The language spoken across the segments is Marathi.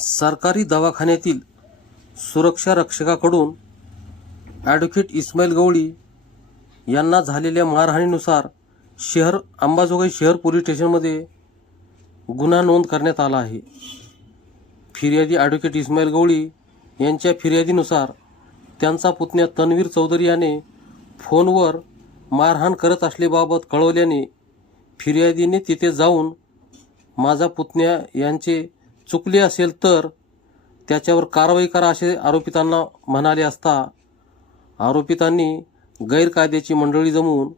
सरकारी दवाखान्यातील सुरक्षा रक्षकाकडून ॲडव्होकेट इस्माईल गवळी यांना झालेल्या मारहाणीनुसार अंबाजोगाई शहर पोलीस स्टेशनमध्ये गुन्हा नोंद करण्यात आला आहे. फिर्यादी ॲडव्होकेट इस्माईल गवळी यांच्या फिर्यादीनुसार त्यांचा पुतण्या तन्वीर चौधरी याने फोनवर मारहाण करत असल्याबाबत कळवल्याने फिर्यादीने तिथे जाऊन माझा पुतण्या यांचे चुकले असेल तर त्याच्यावर कारवाई करा असे आरोपितांना म्हणाले असता आरोपितांनी गैरकायद्याची मंडळी जमवून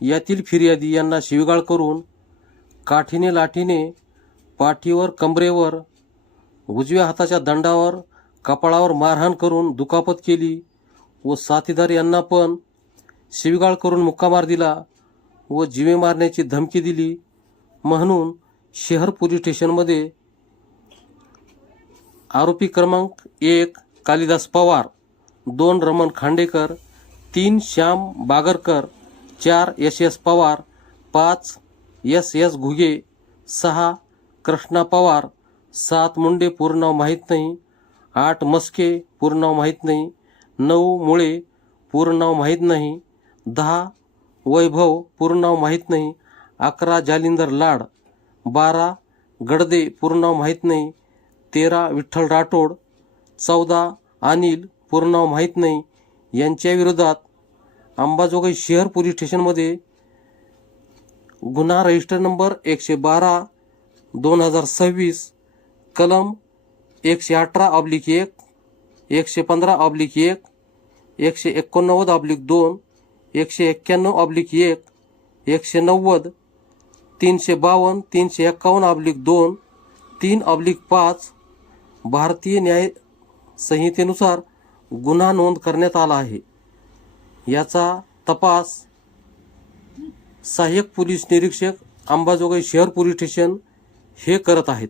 यातील फिर्यादी यांना शिवीगाळ करून काठीने लाठीने पाठीवर कंबरेवर उजव्या हाताच्या दंडावर कपाळावर मारहाण करून दुखापत केली व साथीदार यांना पण शिवीगाळ करून मुक्कामार दिला व जीवे मारण्याची धमकी दिली म्हणून शहर पोलीस स्टेशनमध्ये आरोपी क्रमांक 1 कालिदास पवार, 2 रमण खांडेकर, 3 श्याम बागरकर, 4 SS पवार, 5 SS घुगे, 6 कृष्णा पवार, 7 मुंडे पूर्ण नाव माहीत नाही, 8 मस्के पूर्ण नाव माहीत नाही, 9 मुळे पूर्ण नाव माहीत नाही, 10 वैभव पूर्ण नाव माहीत नाही, 11 जालिंदर लाड, 12 गडदे पूर्ण नाव माहीत नाही, 13 विठ्ठल राठोड, 14 अनिल पूर्ण नाव माहीत नाही यांच्या विरोधात अंबाजोगाई शहर पोलीस स्टेशनमध्ये गुन्हा रजिस्टर नंबर 112/2026 कलम 118/1, 115/1, 189/2, 191/1, 190, 352, 351/2, 3/5 भारतीय न्याय संहितेनुसार गुन्हा नोंद करण्यात आला आहे. याचा तपास सहाय्यक पोलीस निरीक्षक अंबाजोगाई शहर पोलीस स्टेशन हे करत आहेत.